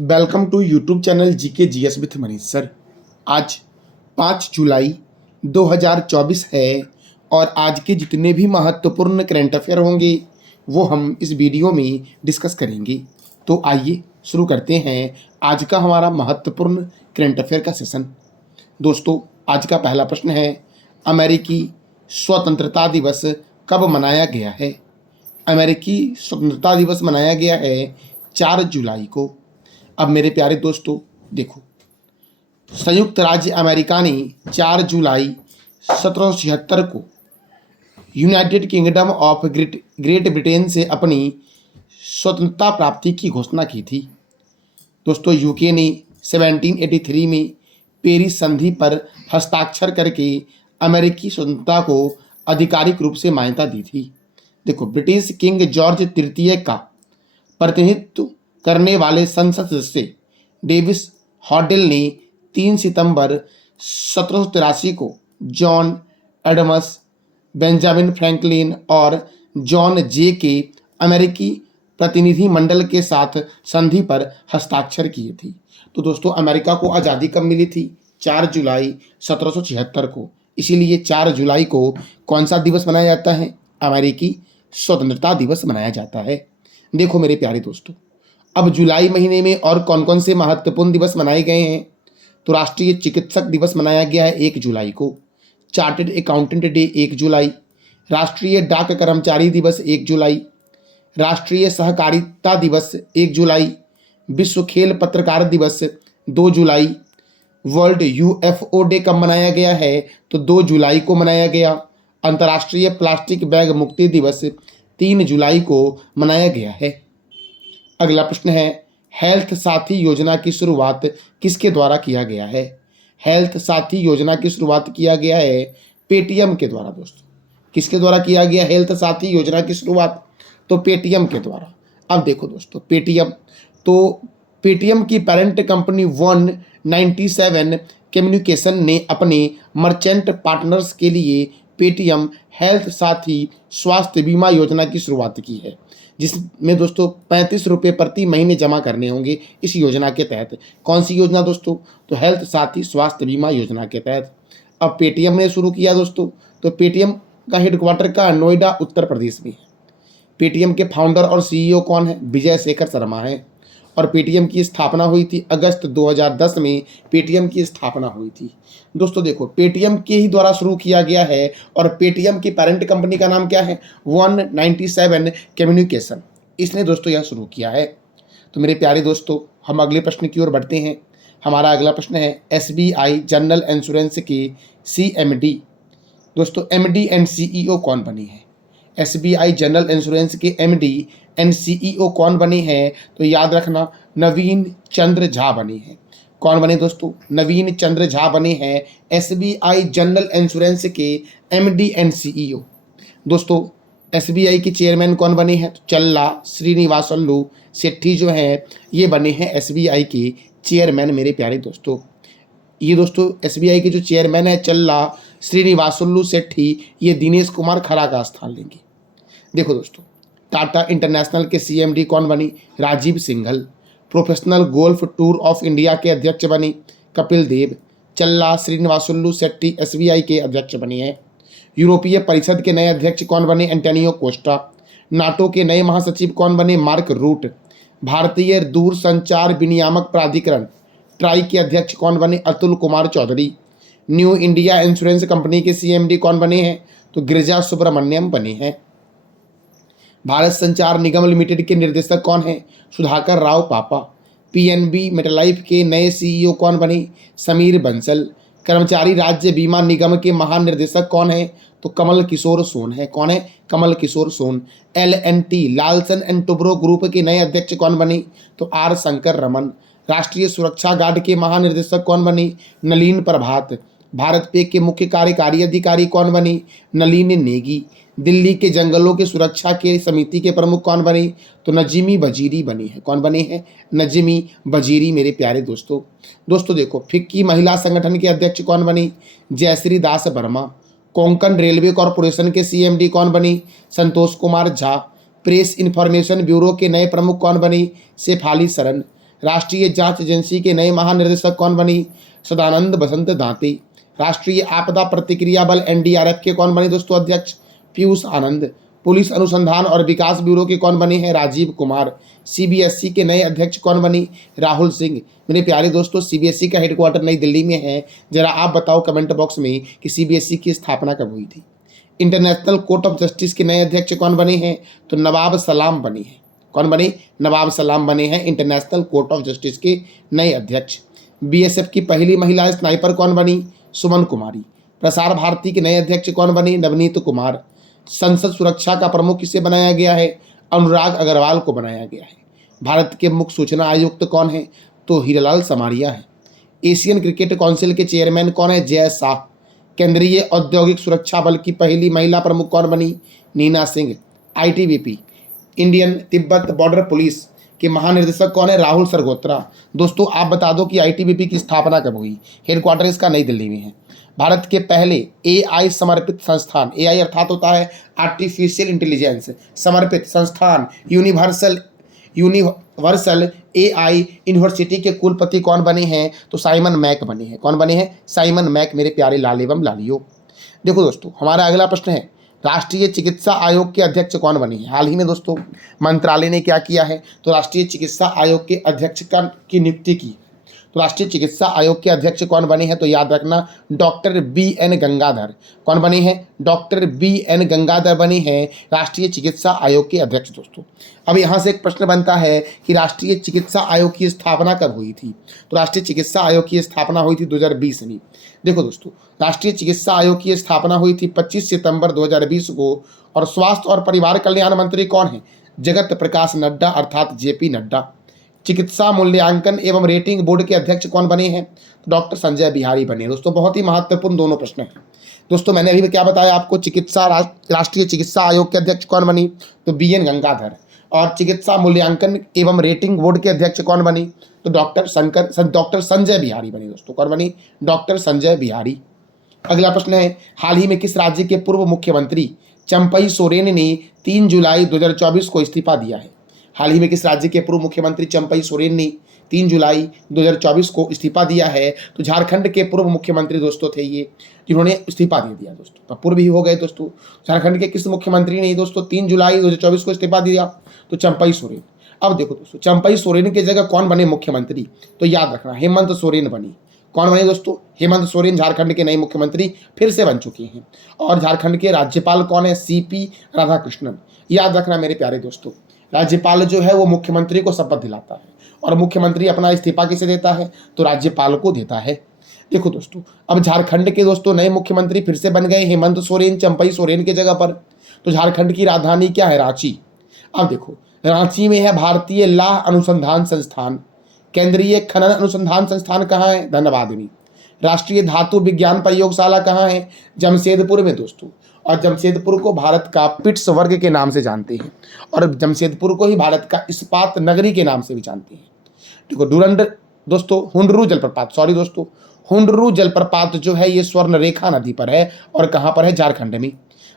Welcome to YouTube channel GK GS with Manish sir. आज 5 जुलाई 2024 है और आज के जितने भी महत्वपूर्ण करंट अफेयर होंगे वो हम इस वीडियो में डिस्कस करेंगे। तो आइए शुरू करते हैं आज का हमारा महत्वपूर्ण करंट अफेयर का सेशन। दोस्तों, आज का पहला प्रश्न है, अमेरिकी स्वतंत्रता दिवस कब मनाया गया है? अमेरिकी स्वतंत्रता दिवस मनाया गया है 4 जुलाई को। अब मेरे प्यारे दोस्तों देखो, संयुक्त राज्य अमेरिका ने 4 जुलाई 1776 को United kingdom of great Britain से अपनी स्वतंत्रता प्राप्ति की घोषणा की थी। दोस्तों, यूके ने 1783 में पेरिस संधि पर हस्ताक्षर करके अमेरिकी स्वतंत्रता को आधिकारिक रूप से मान्यता दी थी। देखो, ब्रिटिश किंग जॉर्ज तृतीय का प्रतिनिधित्व करने वाले संसद सदस्य डेविस हॉडेल ने 3 सितंबर 1783 को जॉन एडम्स, बेंजामिन फ्रैंकलिन और जॉन जे के अमेरिकी प्रतिनिधि मंडल के साथ संधि पर हस्ताक्षर किए थे। तो दोस्तों, अमेरिका को आज़ादी कब मिली थी? 4 जुलाई 1776 को। इसीलिए 4 जुलाई को कौन सा दिवस मनाया जाता है? अमेरिकी स्वतंत्रता दिवस मनाया जाता है। देखो मेरे प्यारे दोस्तों, अब जुलाई महीने में और कौन कौन से महत्वपूर्ण दिवस मनाए गए हैं? तो राष्ट्रीय चिकित्सक दिवस मनाया गया है 1 जुलाई को, चार्टर्ड अकाउंटेंट डे 1 जुलाई, राष्ट्रीय डाक कर्मचारी दिवस 1 जुलाई, राष्ट्रीय सहकारिता दिवस 1 जुलाई, विश्व खेल पत्रकार दिवस 2 जुलाई, वर्ल्ड यूएफओ डे कब मनाया गया है? तो 2 जुलाई को मनाया गया। अंतर्राष्ट्रीय प्लास्टिक बैग मुक्ति दिवस 3 जुलाई को मनाया गया है। अगला प्रश्न है, हेल्थ साथी योजना की शुरुआत किसके द्वारा किया गया है? हेल्थ साथी योजना की शुरुआत किया गया है पेटीएम के द्वारा। दोस्तों, किसके द्वारा किया गया हेल्थ साथी योजना की शुरुआत? तो पेटीएम के द्वारा। अब देखो दोस्तों, पेटीएम की पेरेंट कंपनी 197 कम्युनिकेशन ने अपने मर्चेंट पार्टनर्स के लिए पेटीएम हेल्थ साथी स्वास्थ्य बीमा योजना की शुरुआत की है, जिसमें दोस्तों 35 रुपये प्रति महीने जमा करने होंगे। इस योजना के तहत कौन सी योजना दोस्तों? तो हेल्थ साथी स्वास्थ्य बीमा योजना के तहत अब पेटीएम ने शुरू किया दोस्तों। तो पेटीएम का हेडक्वार्टर का नोएडा उत्तर प्रदेश में है। पेटीएम के फाउंडर और सीईओ कौन है? विजय शेखर शर्मा है। और पेटीएम की स्थापना हुई थी अगस्त 2010 में। पेटीएम की स्थापना हुई थी। दोस्तों देखो, पेटीएम के ही द्वारा शुरू किया गया है और पेटीएम की पेरेंट कंपनी का नाम क्या है? 197 कम्युनिकेशन। इसने दोस्तों यह शुरू किया है। तो मेरे प्यारे दोस्तों, हम अगले प्रश्न की ओर बढ़ते हैं। हमारा अगला प्रश्न है, एसबीआई जनरल इंश्योरेंस के सीएमडी। दोस्तों, एमडी एंड सीईओ कौन बने हैं? एसबीआई जनरल इंश्योरेंस के एमडी एंड सीईओ कौन बने हैं? तो याद रखना, नवीन चंद्र झा बने हैं। कौन बने दोस्तों? नवीन चंद्र झा बने हैं एसबीआई जनरल इंश्योरेंस के एमडी एंड सीईओ। दोस्तों, एसबीआई के चेयरमैन कौन बने हैं? तो चल्ला श्रीनिवासुलु सेठी जो हैं ये बने हैं एसबीआई के चेयरमैन। मेरे प्यारे दोस्तों, ये दोस्तों एसबीआई के जो चेयरमैन है चल्ला श्रीनिवासुलु सेठी, ये दिनेश कुमार खरा का स्थान लेंगे। देखो दोस्तों, टाटा इंटरनेशनल के सीएमडी कौन बनी? Rajiv Singhal. Professional golf tour of India के अध्यक्ष बनी कपिल देव। चल्ला श्रीनिवासुलु सेट्टी एसबीआई के अध्यक्ष बने हैं। यूरोपीय परिषद के नए अध्यक्ष कौन बने? Antonio Costa. नाटो के नए महासचिव कौन बने? Mark Rutte. भारतीय दूरसंचार विनियामक प्राधिकरण ट्राई के अध्यक्ष कौन बने? Atul Kumar Chaudhary. New India insurance company के सीएमडी कौन बने हैं? तो गिरिजा सुब्रमण्यम बने हैं। भारत संचार निगम लिमिटेड के निर्देशक कौन हैं? सुधाकर राव पापा। पीएनबी मेटलाइफ के नए सीईओ कौन बने? समीर बंसल। कर्मचारी राज्य बीमा निगम के महानिर्देशक कौन है? तो कमल किशोर सोन है। कौन है? Kamal Kishore Son. L&T Larsen and Toubro group के नए अध्यक्ष कौन बने? तो आर शंकर रमन। राष्ट्रीय सुरक्षा गार्ड के महानिर्देशक कौन बने? नलिन प्रभात। भारत पे के मुख्य कार्यकारी अधिकारी कौन बने? नलिन नेगी। दिल्ली के जंगलों की सुरक्षा के समिति के प्रमुख कौन बने? तो नजीमी वजीरी बनी है। कौन बने हैं? नजीमी वजीरी। मेरे प्यारे दोस्तों देखो, फिक्की महिला संगठन के अध्यक्ष कौन बनी? जयश्री दास वर्मा। कोंकण रेलवे कॉरपोरेशन के सीएमडी कौन बनी? Santosh Kumar Jha. Press Information Bureau के नए प्रमुख कौन बने? शेफाली सरन। राष्ट्रीय जांच एजेंसी के नए महानिदेशक कौन बने? सदानंद बसंत दांते। राष्ट्रीय आपदा प्रतिक्रिया बल एनडीआरएफ के कौन बने दोस्तों अध्यक्ष? पीयूष आनंद। पुलिस अनुसंधान और विकास ब्यूरो के कौन बने हैं? राजीव कुमार। सीबीएसई के नए अध्यक्ष कौन बने? राहुल सिंह। मेरे प्यारे दोस्तों, सीबीएसई का हेडक्वार्टर नई दिल्ली में है। जरा आप बताओ कमेंट बॉक्स में कि सीबीएसई की स्थापना कब हुई थी। इंटरनेशनल कोर्ट ऑफ जस्टिस के नए अध्यक्ष कौन बने हैं? तो नवाब सलाम बने हैं। कौन बने? नवाब सलाम बने हैं इंटरनेशनल कोर्ट ऑफ जस्टिस के नए अध्यक्ष। बीएसएफ की पहली महिला स्नाइपर कौन बनी? सुमन कुमारी। प्रसार भारती के नए अध्यक्ष कौन बने? नवनीत कुमार। संसद सुरक्षा का प्रमुख किसे बनाया गया है? अनुराग अग्रवाल को बनाया गया है। भारत के मुख्य सूचना आयुक्त कौन है? तो हीरालाल समारिया है। एशियन क्रिकेट काउंसिल के चेयरमैन कौन है? जय शाह। केंद्रीय औद्योगिक सुरक्षा बल की पहली महिला प्रमुख कौन बनी? Nina Singh. ITBP Indian Tibet border police के महानिदेशक कौन है? राहुल सरगोत्रा। दोस्तों आप बता दो कि आईटीबीपी की स्थापना कब हुई? हेडक्वार्टर इसका नई दिल्ली में है। भारत के पहले एआई समर्पित संस्थान, एआई अर्थात होता है आर्टिफिशियल इंटेलिजेंस समर्पित संस्थान यूनिवर्सल एआई यूनिवर्सिटी के कुलपति कौन बने हैं? तो साइमन मैक बने हैं। कौन बने हैं? Simon Mack. मेरे प्यारे लाल एवं लालियो, देखो दोस्तों हमारा अगला प्रश्न है, राष्ट्रीय चिकित्सा आयोग के अध्यक्ष कौन बने हैं? हाल ही में दोस्तों मंत्रालय ने क्या किया है? तो राष्ट्रीय चिकित्सा आयोग के अध्यक्ष की नियुक्ति की। तो राष्ट्रीय चिकित्सा आयोग के अध्यक्ष कौन बने हैं? तो याद रखना डॉक्टर बी.एन. गंगाधर। कौन बने हैं? Doctor BN. गंगाधर बने हैं राष्ट्रीय चिकित्सा आयोग के अध्यक्ष। दोस्तों अब यहाँ से एक प्रश्न बनता है कि राष्ट्रीय चिकित्सा आयोग की स्थापना कब हुई थी? तो राष्ट्रीय चिकित्सा आयोग की स्थापना हुई थी 2020 में। देखो दोस्तों राष्ट्रीय चिकित्सा आयोग की स्थापना हुई थी 25 सितंबर 2020 को। और स्वास्थ्य और परिवार कल्याण मंत्री कौन है? जगत प्रकाश नड्डा अर्थात जेपी नड्डा। चिकित्सा मूल्यांकन एवं रेटिंग बोर्ड के अध्यक्ष कौन बने हैं? तो डॉक्टर संजय बिहारी बने। दोस्तों बहुत ही महत्वपूर्ण दोनों प्रश्न हैं। दोस्तों मैंने अभी क्या बताया आपको? राष्ट्रीय चिकित्सा आयोग के अध्यक्ष कौन बनी? तो बी.एन. गंगाधर। और चिकित्सा मूल्यांकन एवं रेटिंग बोर्ड के अध्यक्ष कौन बनी? तो डॉक्टर संजय बिहारी बने। दोस्तों कौन बनी? डॉक्टर संजय बिहारी। अगला प्रश्न है, हाल ही में किस राज्य के पूर्व मुख्यमंत्री चंपई सोरेन ने 3 जुलाई 2024 को इस्तीफा दिया है? हाल ही में किस राज्य के पूर्व मुख्यमंत्री चंपई सोरेन ने 3 जुलाई 2024 को इस्तीफा दिया है? तो झारखंड के पूर्व मुख्यमंत्री दोस्तों थे ये, जिन्होंने इस्तीफा दे दिया। दोस्तों तो पूर्व ही हो गए। दोस्तों झारखंड के किस मुख्यमंत्री ने दोस्तों 3 जुलाई 2024 को इस्तीफा दिया? तो चंपई सोरेन। अब देखो दोस्तों चंपई सोरेन की जगह कौन बने मुख्यमंत्री? तो याद रखना हेमंत सोरेन बनी। कौन बने दोस्तों? हेमंत सोरेन झारखंड के नए मुख्यमंत्री फिर से बन चुके हैं। और झारखंड के राज्यपाल कौन है? सीपी राधाकृष्णन। याद रखना मेरे प्यारे दोस्तों, राज्यपाल जो है वो मुख्यमंत्री को शपथ दिलाता है और मुख्यमंत्री अपना इस्तीफा किसे देता है? तो राज्यपाल को देता है। देखो दोस्तों अब झारखंड के दोस्तों नए मुख्यमंत्री फिर से बन गए हेमंत सोरेन चंपई सोरेन की जगह पर। तो झारखंड की राजधानी क्या है? रांची। अब देखो रांची में है भारतीय लाह अनुसंधान संस्थान। केंद्रीय खनन अनुसंधान संस्थान कहाँ है? धनबाद में। राष्ट्रीय धातु विज्ञान प्रयोगशाला कहाँ है? जमशेदपुर में। दोस्तों और जमशेदपुर को भारत का पिट्सबर्ग के नाम से जानते हैं और जमशेदपुर को ही भारत का इस्पात नगरी के नाम से भी जानते हैं। देखो हुंडरू जलप्रपात जो है ये स्वर्ण रेखा नदी पर है और कहाँ पर है? झारखंड में।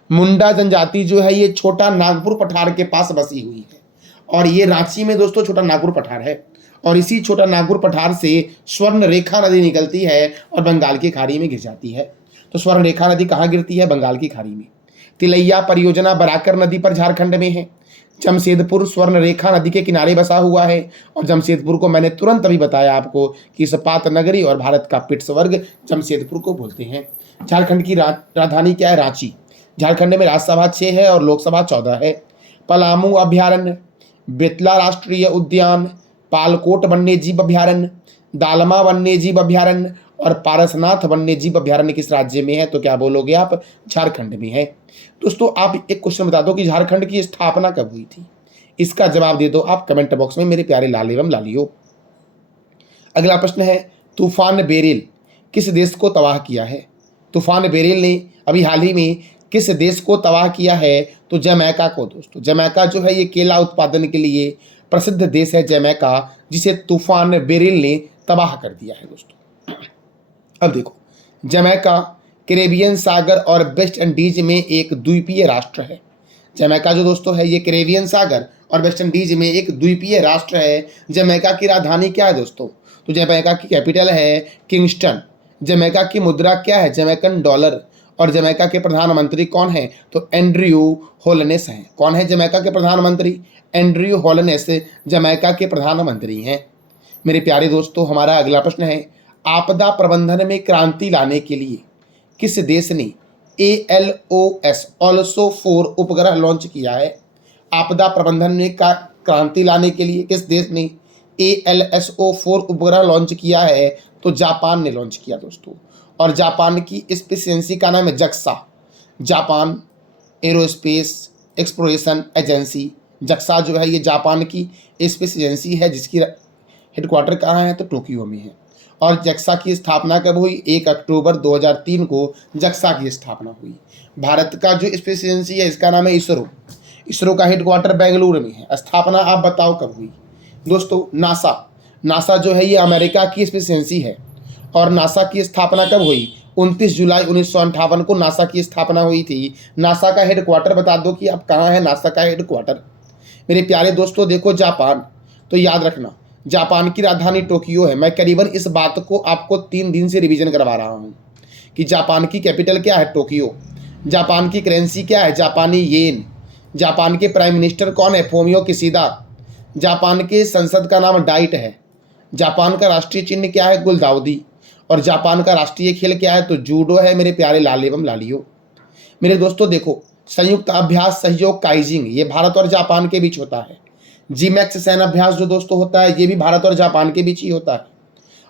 मुंडा जनजाति जो है ये छोटा नागपुर पठार के पास बसी हुई है और ये रांची में दोस्तों छोटा नागपुर पठार है। और इसी छोटा नागपुर पठार से स्वर्ण रेखा नदी निकलती है और बंगाल की खाड़ी में गिर जाती है। तो स्वर्ण रेखा नदी कहाँ गिरती है? बंगाल की खाड़ी में। तिलैया परियोजना बराकर नदी पर झारखंड में है। जमशेदपुर स्वर्ण रेखा नदी के किनारे बसा हुआ है और जमशेदपुर को मैंने तुरंत अभी बताया आपको कि इस्पात नगरी और भारत का पिट्सबर्ग जमशेदपुर को बोलते हैं। झारखंड की राजधानी क्या है? रांची। झारखंड में राज्यसभा 6 है और लोकसभा 14 है। पलामू अभ्यारण्य, बेतला राष्ट्रीय उद्यान, पालकोट वन्यजीव अभ्यारण्य, दालमा वन्यजीव अभ्यारण्य और पारसनाथ वन्यजीव अभ्यारण्य किस राज्य में है? तो क्या बोलोगे आप? झारखंड में है। दोस्तों आप एक क्वेश्चन बता दो कि झारखंड की स्थापना कब हुई थी? इसका जवाब दे दो आप कमेंट बॉक्स में मेरे प्यारे लाल एवं लालियो। अगला प्रश्न है, तूफान बेरिल किस देश को तबाह किया है? तूफान बेरिल ने अभी हाल ही में किस देश को तबाह किया है? तो जमैका को। दोस्तों जमैका जो है ये केला उत्पादन के लिए प्रसिद्ध देश है जमैका, जिसे तूफान बेरिल ने तबाह कर दिया है। दोस्तों अब देखो जमैका कैरेबियन सागर और वेस्ट इंडीज में एक द्वीपीय राष्ट्र है। जमैका जो दोस्तों है ये कैरेबियन सागर और वेस्ट इंडीज में एक द्वीपीय राष्ट्र है। जमैका की राजधानी क्या है दोस्तों? तो जमैका की कैपिटल है किंगस्टन। जमैका की मुद्रा क्या है? Jamaican dollar. और जमैका के प्रधानमंत्री कौन है? तो एंड्रयू होलनेस हैं। कौन है जमैका के प्रधानमंत्री? एंड्रयू होलनेस जमैका के प्रधानमंत्री हैं। मेरे प्यारे दोस्तों, हमारा अगला प्रश्न है, आपदा प्रबंधन में क्रांति लाने के लिए किस देश ने ALOS ऑल्सो 4 उपग्रह लॉन्च किया है? आपदा प्रबंधन में क्रांति लाने के लिए किस देश ने ALSO 4 उपग्रह लॉन्च किया है? तो जापान ने लॉन्च किया दोस्तों। और जापान की स्पेस का नाम है जक्सा, जापान एरोस्पेस एक्सप्लोरेशन एजेंसी। जक्सा जो है ये जापान की स्पेस एजेंसी है, जिसकी हेडक्वार्टर कहाँ है? तो टोक्यो में है। और जक्सा की स्थापना कब हुई? 1 अक्टूबर 2003 को जक्सा की स्थापना हुई। भारत का जो स्पेस एजेंसी है इसका नाम है इसरो। इसरो का हेडक्वार्टर बेंगलुरु में है। स्थापना आप बताओ कब हुई? दोस्तों नासा जो है ये अमेरिका की स्पेस एजेंसी है। और नासा की स्थापना कब हुई? 29 जुलाई 1958 को नासा की स्थापना हुई थी। नासा का हेडक्वार्टर बता दो कि अब कहाँ है नासा का हेडक्वार्टर? मेरे प्यारे दोस्तों देखो, जापान, तो याद रखना जापान की राजधानी टोक्यो है। मैं करीबन इस बात को आपको 3 दिन से रिवीजन करवा रहा हूँ कि जापान की कैपिटल क्या है? टोक्यो। जापान की करेंसी क्या है? जापानी येन। जापान के प्राइम मिनिस्टर कौन है? Fumio Kishida. जापान के संसद का नाम डाइट है। जापान का राष्ट्रीय चिन्ह क्या है? गुलदाउदी। और जापान का राष्ट्रीय खेल क्या है? तो जूडो है मेरे प्यारे लाल एवं लालियो। मेरे दोस्तों देखो, संयुक्त अभ्यास सहयोग काइजिंग ये भारत और जापान के बीच होता है। जीमैक्स सैन्य अभ्यास जो दोस्तों होता है ये भी भारत और जापान के बीच ही होता है।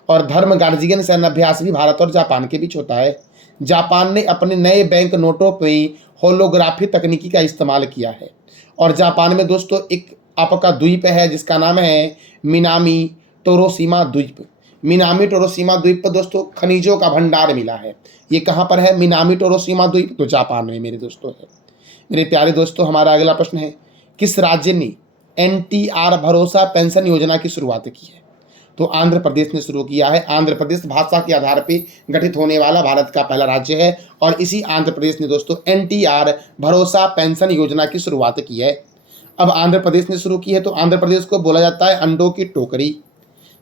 और धर्म गार्जियन सैन्य अभ्यास भी भारत और जापान के बीच होता है। जापान ने अपने नए बैंक नोटों में होलोग्राफी तकनीकी का इस्तेमाल किया है। और जापान में दोस्तों एक आपका द्वीप है जिसका नाम है मिनामी टोरोशिमा द्वीप। मिनामी टोरोशिमा द्वीप पर दोस्तों खनिजों का भंडार मिला है। ये कहाँ पर है? मिनामी टोरोशिमा द्वीप, तो जापान में मेरे दोस्तों है। मेरे प्यारे दोस्तों, हमारा अगला प्रश्न है, किस राज्य ने NTR भरोसा पेंशन योजना की शुरुआत की है? तो आंध्र प्रदेश ने शुरू किया है। आंध्र प्रदेश भाषा के आधार पर गठित होने वाला भारत का पहला राज्य है। और इसी आंध्र प्रदेश ने दोस्तों NTR भरोसा पेंशन योजना की शुरुआत की है। अब आंध्र प्रदेश ने शुरू की है तो आंध्र प्रदेश को बोला जाता है अंडों की टोकरी।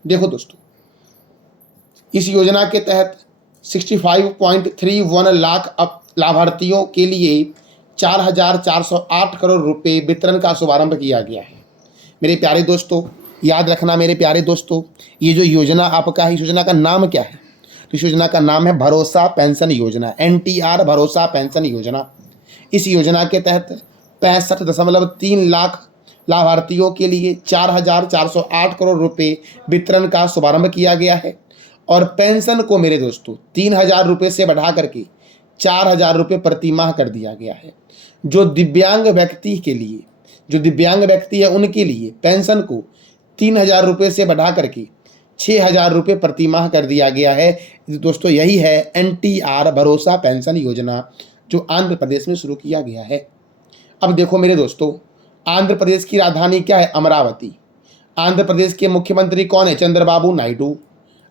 देखो दोस्तों, इस योजना के तहत 65.31 लाख लाभार्थियों के लिए 4,408 करोड़ रुपए वितरण का शुभारंभ किया गया है। मेरे प्यारे दोस्तों याद रखना, मेरे प्यारे दोस्तों, ये जो योजना आपका है, इस योजना का नाम क्या है? तो इस योजना का नाम है भरोसा पेंशन योजना, NTR भरोसा पेंशन योजना। इस योजना के तहत 65.3 लाख लाभार्थियों के लिए 4,408 करोड़ रुपए वितरण का शुभारंभ किया गया है। और पेंशन को मेरे दोस्तों 3,000 रुपये से बढ़ा करके 4,000 रुपये प्रति माह कर दिया गया है। जो दिव्यांग व्यक्ति के लिए, जो दिव्यांग व्यक्ति है उनके लिए पेंशन को 3,000 रुपये से बढ़ा करके 6,000 रुपये प्रति माह कर दिया गया है। दोस्तों यही है NTR भरोसा पेंशन योजना जो आंध्र प्रदेश में शुरू किया गया है। अब देखो मेरे दोस्तों, आंध्र प्रदेश की राजधानी क्या है? अमरावती। आंध्र प्रदेश के मुख्यमंत्री कौन है? चंद्रबाबू नायडू।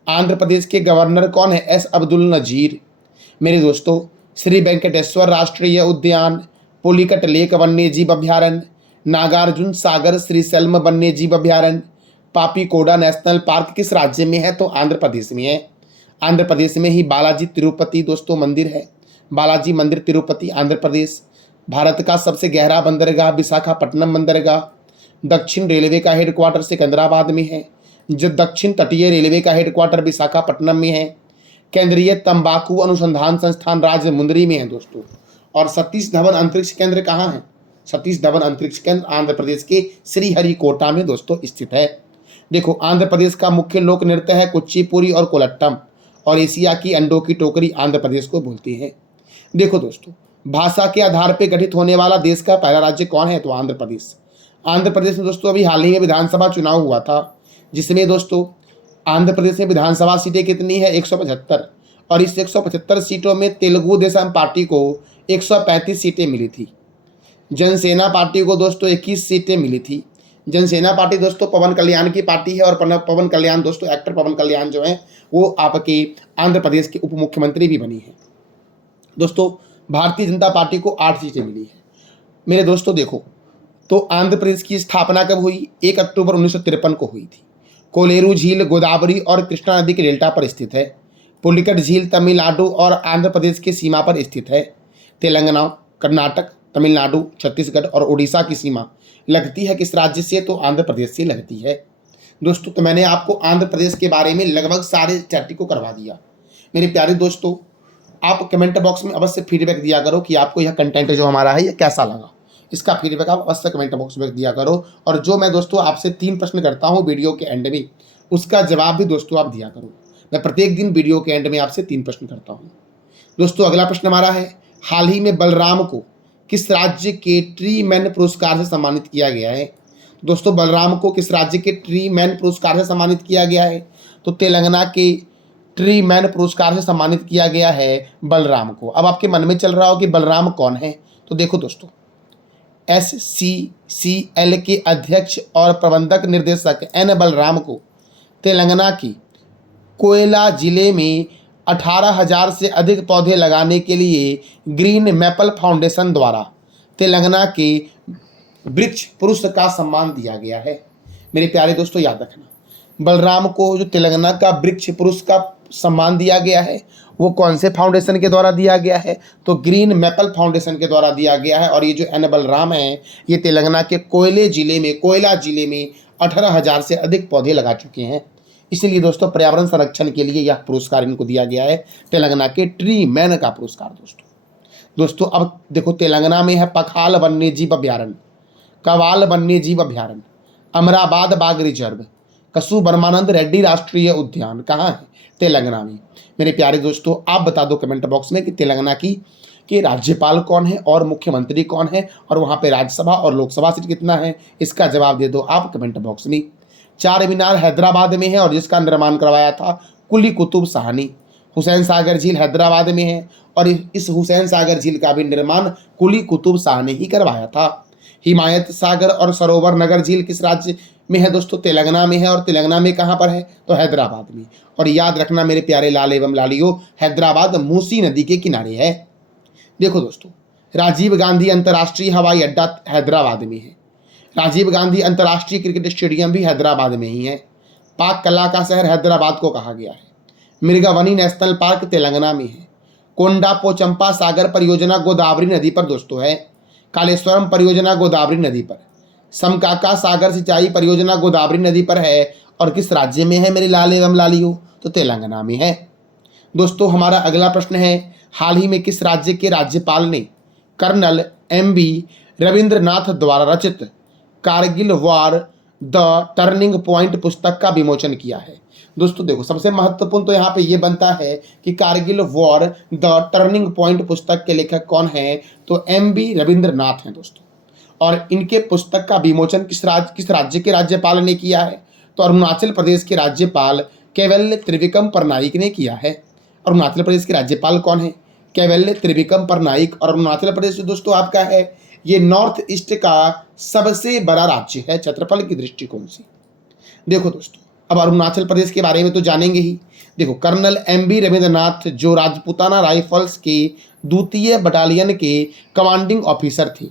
आंध्र प्रदेश के गवर्नर कौन है? S अब्दुल नजीर। मेरे दोस्तों, श्री वेंकटेश्वर राष्ट्रीय उद्यान, पुलिकट लेक वन्यजीव अभ्यारण्य, नागार्जुन सागर श्रीशैलम वन्यजीव अभ्यारण्य, पापीकोडा नेशनल पार्क किस राज्य में है? तो आंध्र प्रदेश में है। आंध्र प्रदेश में ही बालाजी तिरुपति दोस्तों मंदिर है। बालाजी मंदिर तिरुपति आंध्र प्रदेश। भारत का सबसे गहरा बंदरगाह विशाखापट्टनम बंदरगाह। दक्षिण रेलवे का हेडक्वार्टर सिकंदराबाद में है। जो दक्षिण तटीय रेलवे का हेडक्वार्टर विशाखापट्टनम में है। केंद्रीय तंबाकू अनुसंधान संस्थान राजमुंदरी में है दोस्तों। और सतीश धवन अंतरिक्ष केंद्र कहाँ है? सतीश धवन अंतरिक्ष केंद्र आंध्र प्रदेश के श्रीहरिकोटा में दोस्तों स्थित है। देखो, आंध्र प्रदेश का मुख्य लोक नृत्य है कुचिपुड़ी और कोलट्टम। और एशिया की अंडों की टोकरी आंध्र प्रदेश को बोलती है। देखो दोस्तों, भाषा के आधार पर गठित होने वाला देश का पहला राज्य कौन है? तो आंध्र प्रदेश। आंध्र प्रदेश में दोस्तों अभी हाल ही में विधानसभा चुनाव हुआ था, जिसमें दोस्तों आंध्र प्रदेश में विधानसभा सीटें कितनी है? 175। और इस 175 सीटों में तेलुगु देशम पार्टी को 135 सीटें मिली थी। जनसेना पार्टी को दोस्तों 21 सीटें मिली थी। जनसेना पार्टी दोस्तों पवन कल्याण की पार्टी है। और पवन कल्याण दोस्तों, एक्टर पवन कल्याण जो है वो आपके आंध्र प्रदेश के उप मुख्यमंत्री भी बनी है। दोस्तों भारतीय जनता पार्टी को 8 सीटें मिली है। मेरे दोस्तों देखो, तो आंध्र प्रदेश की स्थापना कब हुई? 1 अक्टूबर 1953 को हुई थी। कोलेरू झील गोदावरी और कृष्णा नदी के डेल्टा पर स्थित है। पुलिकट झील तमिलनाडु और आंध्र प्रदेश की सीमा पर स्थित है। तेलंगाना, कर्नाटक, तमिलनाडु, छत्तीसगढ़ और उड़ीसा की सीमा लगती है किस राज्य से? तो आंध्र प्रदेश से लगती है। दोस्तों, तो मैंने आपको आंध्र प्रदेश के बारे में लगभग सारे चैप्टर को करवा दिया। मेरे प्यारे दोस्तों, आप कमेंट बॉक्स में अवश्य फीडबैक दिया करो कि आपको यह कंटेंट जो हमारा है ये कैसा लगा। इसका फीडबैक आप अवश्य कमेंट बॉक्स में दिया करो। और जो मैं दोस्तों आपसे 3 प्रश्न करता हूँ वीडियो के एंड में, उसका जवाब भी दोस्तों आप दिया करो। मैं प्रत्येक दिन वीडियो के एंड में आपसे 3 प्रश्न करता हूँ। दोस्तों, अगला प्रश्न हमारा है, हाल ही में बलराम को किस राज्य के ट्री मैन पुरस्कार से सम्मानित किया गया है? दोस्तों, बलराम को किस राज्य के ट्री मैन पुरस्कार से सम्मानित किया गया है? तो तेलंगाना के ट्री मैन पुरस्कार से सम्मानित किया गया है बलराम को। अब आपके मन में चल रहा हो कि बलराम कौन है? तो देखो दोस्तों, SCCL के अध्यक्ष और प्रबंधक निर्देशक N बलराम को तेलंगाना की कोयला जिले में 18,000 से अधिक पौधे लगाने के लिए ग्रीन मैपल फाउंडेशन द्वारा तेलंगाना के वृक्ष पुरुष का सम्मान दिया गया है। मेरे प्यारे दोस्तों, याद रखना, बलराम को जो तेलंगाना का वृक्ष पुरुष का सम्मान दिया गया है वो कौन से फाउंडेशन के द्वारा दिया गया है? तो ग्रीन मैपल फाउंडेशन के द्वारा दिया गया है। और ये जो N बलराम है ये तेलंगाना के कोयला जिले में 18,000 से अधिक पौधे लगा चुके हैं। इसलिए दोस्तों पर्यावरण संरक्षण के लिए यह पुरस्कार इनको दिया गया है, तेलंगाना के ट्री मैन का पुरस्कार। दोस्तों अब देखो, तेलंगाना में है पखाल वन्यजीव अभ्यारण्य, कवाल वन्यजीव अभ्यारण्य, अमराबाद बाघ रिजर्व, कसु ब्रह्मानंद रेड्डी राष्ट्रीय उद्यान कहाँ है? तेलंगाना में। मेरे प्यारे दोस्तों, आप बता दो कमेंट बॉक्स में कि तेलंगाना के राज्यपाल कौन है और मुख्यमंत्री कौन है, और वहाँ पे राज्यसभा और लोकसभा सीट कितना है? इसका जवाब दे दो आप कमेंट बॉक्स में। 4 मीनार हैदराबाद में है और जिसका निर्माण करवाया था कुली कुतुब शाह ने। हुसैन सागर झील हैदराबाद में है और इस हुसैन सागर झील का भी निर्माण कुली कुतुब शाह ने ही करवाया था। हिमायत सागर और सरोवर नगर झील किस राज्य में है? दोस्तों तेलंगाना में है। और तेलंगाना में कहाँ पर है? तो हैदराबाद में। और याद रखना मेरे प्यारे लाल एवं लालियों, हैदराबाद मूसी नदी के किनारे है। देखो दोस्तों, राजीव गांधी अंतर्राष्ट्रीय हवाई अड्डा हैदराबाद में है। राजीव गांधी अंतर्राष्ट्रीय क्रिकेट स्टेडियम भी हैदराबाद में ही है। पाक कला का शहर हैदराबाद को कहा गया है। मिर्गावनी नेशनल पार्क तेलंगाना में है। कोंडा पोचंपा सागर परियोजना गोदावरी नदी पर दोस्तों है। कालेश्वरम परियोजना गोदावरी नदी पर। समकाका सागर सिंचाई परियोजना गोदावरी नदी पर है और किस राज्य में है मेरे लाल एवं लालियों? तो तेलंगाना में है। दोस्तों हमारा अगला प्रश्न है, हाल ही में किस राज्य के राज्यपाल ने कर्नल MB रविंद्रनाथ द्वारा रचित Kargil war the turning point पुस्तक का विमोचन किया है? दोस्तों देखो, सबसे महत्वपूर्ण तो यहाँ पे ये बनता है कि Kargil war the turning point पुस्तक के लेखक कौन है? तो MB रविंद्रनाथ हैं दोस्तों। और इनके पुस्तक का विमोचन किस राज्य के राज्यपाल ने किया है? तो अरुणाचल प्रदेश के राज्यपाल कैवल्य त्रिविक्रम परनाइक ने किया है। अरुणाचल प्रदेश के राज्यपाल कौन है? कैवल्य त्रिविक्रम परनाइक। और अरुणाचल प्रदेश दोस्तों आपका है, ये नॉर्थ ईस्ट का सबसे बड़ा राज्य है क्षेत्रफल की दृष्टिकोण से। देखो दोस्तों, अब अरुणाचल प्रदेश के बारे में तो जानेंगे ही। देखो, कर्नल MB रविंद्रनाथ जो राजपूताना राइफल्स के 2वीं बटालियन के कमांडिंग ऑफिसर थे,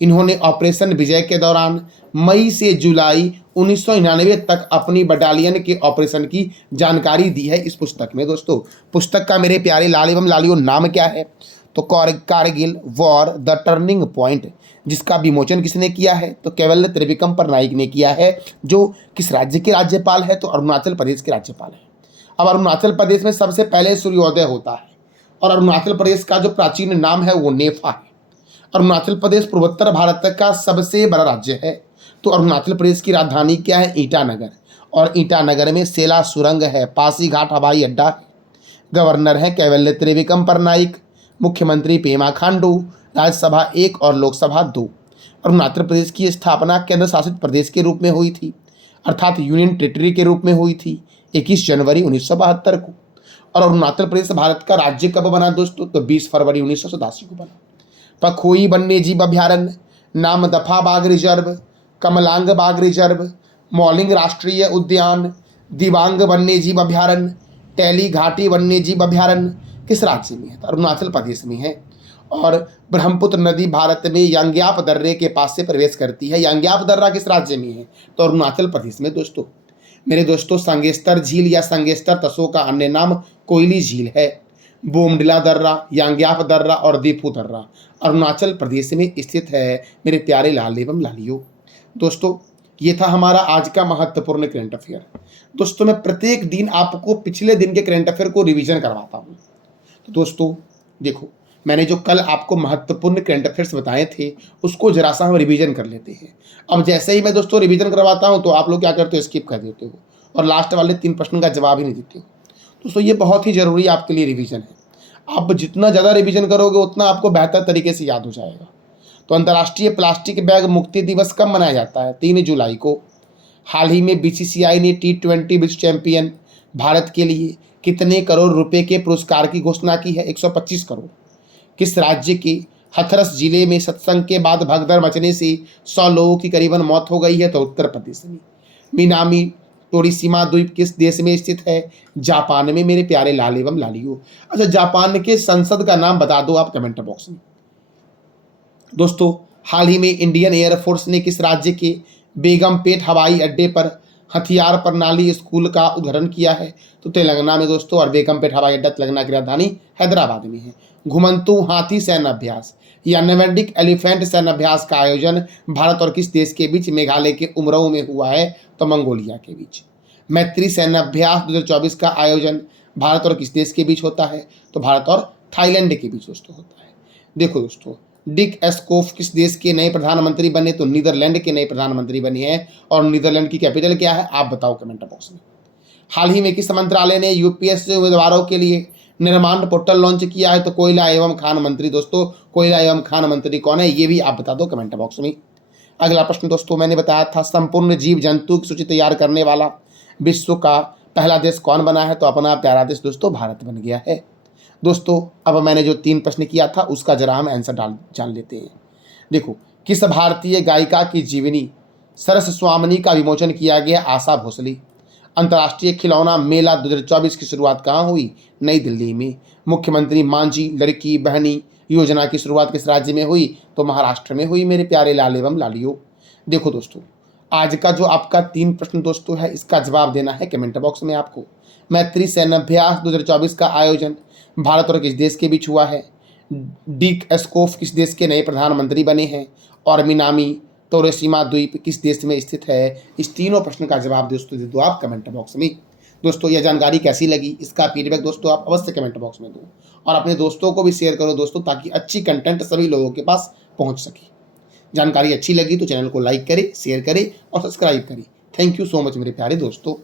इन्होंने ऑपरेशन विजय के दौरान मई से जुलाई 1999 तक अपनी बटालियन के ऑपरेशन की जानकारी दी है इस पुस्तक में। दोस्तों पुस्तक का मेरे प्यारे लाल एवं लालियों नाम क्या है? तो Kargil war the turning point, जिसका विमोचन किसने किया है? तो कैवल्य त्रिविक्रम परनाइक ने किया है, जो किस राज्य के राज्यपाल है? तो अरुणाचल प्रदेश के राज्यपाल है। अब अरुणाचल प्रदेश में सबसे पहले सूर्योदय होता है और अरुणाचल प्रदेश का जो प्राचीन नाम है वो नेफा है। अरुणाचल प्रदेश पूर्वोत्तर भारत का सबसे बड़ा राज्य है। तो अरुणाचल प्रदेश की राजधानी क्या है? ईटानगर। और ईटानगर में सेला सुरंग है, पासीघाट हवाई अड्डा है। गवर्नर है कैवल्य त्रिविक्रम परनाइक, मुख्यमंत्री पेमा खांडू, राज्यसभा 1 और लोकसभा 2। अरुणाचल प्रदेश की स्थापना केंद्र शासित प्रदेश के रूप में हुई थी, अर्थात यूनियन टेरिटरी के रूप में हुई थी 21 जनवरी 1972 को। और अरुणाचल प्रदेश भारत का राज्य कब बना दोस्तों? तो 20 फरवरी 1987 को बना। पखोई वन्यजीव अभ्यारण्य, नामदफा बाघ रिजर्व, कमलांग बाघ रिजर्व, मौलिंग राष्ट्रीय उद्यान, दिबांग वन्यजीव अभ्यारण्य, टैली घाटी वन्यजीव अभ्यारण्य किस राज्य में है? तो अरुणाचल प्रदेश में है। और ब्रह्मपुत्र नदी भारत में यांग्याप दर्रे के पास से प्रवेश करती है। यांग्याप दर्रा किस राज्य में है? तो अरुणाचल प्रदेश में दोस्तों। मेरे दोस्तों, सांगेस्तर झील या सांगेस्तर तसो का अन्य नाम कोयली झील है। बोमडिला दर्रा, यांग्याप दर्रा और दीफू दर्रा अरुणाचल प्रदेश में स्थित है मेरे प्यारे लाल एवं लालियों। दोस्तों, ये था हमारा आज का महत्वपूर्ण करंट अफेयर। दोस्तों, मैं प्रत्येक दिन आपको पिछले दिन के करंट अफेयर को रिवीजन करवाता हूँ। तो दोस्तों देखो, मैंने जो कल आपको महत्वपूर्ण करंट अफेयर्स बताए थे उसको जरा सा हम रिवीजन कर लेते हैं। अब जैसे ही मैं दोस्तों रिवीजन करवाता हूँ तो आप लोग क्या करते हो? स्किप कर देते हो और लास्ट वाले 3 प्रश्न का जवाब ही नहीं देते हो। दोस्तों, ये बहुत ही जरूरी आपके लिए रिवीजन है। आप जितना ज़्यादा रिवीजन करोगे उतना आपको बेहतर तरीके से याद हो जाएगा। तो अंतर्राष्ट्रीय प्लास्टिक बैग मुक्ति दिवस कब मनाया जाता है? 3 जुलाई को। हाल ही में बीसीसीआई ने T20 विश्व चैंपियन भारत के लिए कितने करोड़ रुपए के पुरस्कार की घोषणा की है? 125 करोड़। किस राज्य के हथरस जिले में सत्संग के बाद भगदड़ मचने से 100 लोगों की करीबन मौत हो गई है? तो उत्तर प्रदेश में। मिनामी टोरिशिमा द्वीप किस देश में स्थित है? जापान में मेरे प्यारे लाल एवं लालियों। अच्छा, जापान के संसद का नाम बता दो आप कमेंट बॉक्स में। दोस्तों, हाल ही में इंडियन एयरफोर्स ने किस राज्य के बेगमपेट हवाई अड्डे पर हथियार प्रणाली स्कूल का उद्घाटन किया है? तो तेलंगाना में दोस्तों। और बेगमपेट हवाई अड्डा तेलंगाना की राजधानी हैदराबाद में है। घुमंतू हाथी सैन्य अभ्यास या नोमैडिक एलिफेंट सैन्य अभ्यास का आयोजन भारत और किस देश के बीच? मेघालय के उमराव में हुआ है, तो मंगोलिया के बीच। मैत्री सैन्य अभ्यास 2024 का आयोजन भारत और किस देश के बीच होता है? तो भारत और थाईलैंड के बीच दोस्तों होता है। देखो दोस्तों, डिक एस्कोफ किस देश के नए प्रधानमंत्री बने? तो नीदरलैंड के नए प्रधानमंत्री बने हैं। और नीदरलैंड की कैपिटल क्या है? आप बताओ कमेंट बॉक्स में। हाल ही में किस मंत्रालय ने यूपीएससी उम्मीदवारों के लिए निर्माण पोर्टल लॉन्च किया है? तो कोयला एवं खान मंत्री दोस्तों। कोयला एवं खान मंत्री कौन है? ये भी आप बता दो कमेंट बॉक्स में। अगला प्रश्न दोस्तों, मैंने बताया था संपूर्ण जीव जंतु की सूची तैयार करने वाला विश्व का पहला देश कौन बना है? तो अपना प्यारा देश दोस्तों भारत बन गया है। दोस्तों, अब मैंने जो 3 प्रश्न किया था उसका जरा हम आंसर जान लेते हैं। देखो, किस भारतीय गायिका की जीवनी सरस स्वामिनी का विमोचन किया गया? आशा भोसले। अंतर्राष्ट्रीय खिलौना मेला 2024 की शुरुआत कहाँ हुई? नई दिल्ली में। मुख्यमंत्री मांझी लड़की बहनी योजना की शुरुआत किस राज्य में हुई? तो महाराष्ट्र में हुई मेरे प्यारे लाल एवं लालियों। देखो दोस्तों, आज का जो आपका 3 प्रश्न दोस्तों है इसका जवाब देना है कमेंट बॉक्स में आपको। मैत्री सैन्य अभ्यास 2024 का आयोजन भारत और किस देश के बीच हुआ है? डिक एस्कोफ किस देश के नए प्रधानमंत्री बने हैं? और मिनामी टोरेशिमा द्वीप किस देश में स्थित है? इस तीनों प्रश्न का जवाब दोस्तों दे दो आप कमेंट बॉक्स में। दोस्तों, यह जानकारी कैसी लगी इसका फीडबैक दोस्तों आप अवश्य कमेंट बॉक्स में दो और अपने दोस्तों को भी शेयर करो दोस्तों, ताकि अच्छी कंटेंट सभी लोगों के पास पहुंच सके। जानकारी अच्छी लगी तो चैनल को लाइक करें, शेयर करें और सब्सक्राइब करें। थैंक यू सो मच मेरे प्यारे दोस्तों।